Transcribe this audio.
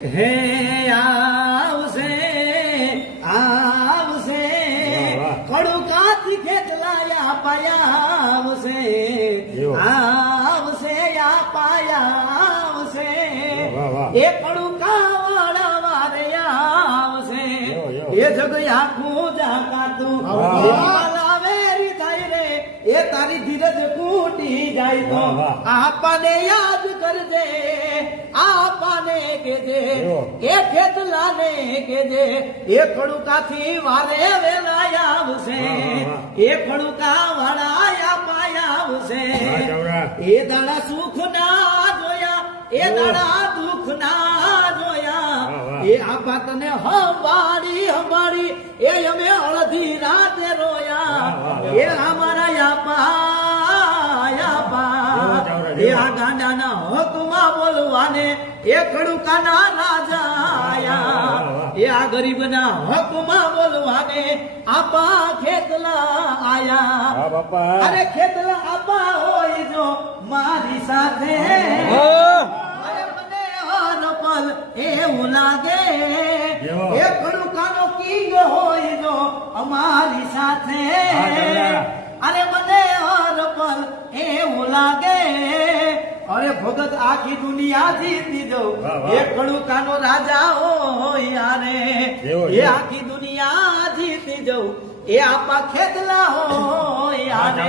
હે આવશે આવશે કડુકાથી ખેતલાયા પાયા આવશે આવશે યા પાયા આવશે એ કડુકા વાળા વારે આવશે એ જગ આખું જાકાતું લાવેરી થાય રે એ તારી ધીરજ કૂટી જાય તો આપાને યાદ કરજે આપાને કેજે એ ખેતલાને કેજે એ ખડુકાથી વારે વેલા આવશે એ ખડુકા વાળા પાયા આવશે એ દાડા સુખ ના જોયા એ દાડા દુઃખ ના જોયા એ આપા તને હંભાળી હંભાળી એ અમે અડધી રાતે રોયા એ અમારા યાપા એ આ ગાંડાના હકમાં બોલવાને એ ખડુકાના રાજા આયા એ આ ગરીબના હકમાં બોલવાને આપા ખેતલા આયા અરે ખેતલા આપા હોય જો મારી સાથે અરે મને હર પલ એવું લાગે એ ખડુકાનો કિંગ હોય જો અમારી સાથે અરે મને હર પલ એવું લાગે અરે ભગત આખી દુનિયા જીતી દઉં એ ખડુકાનો રાજા હોય યારે એ આખી દુનિયા જીતી જવું એ આપા ખેતલા હોય યારે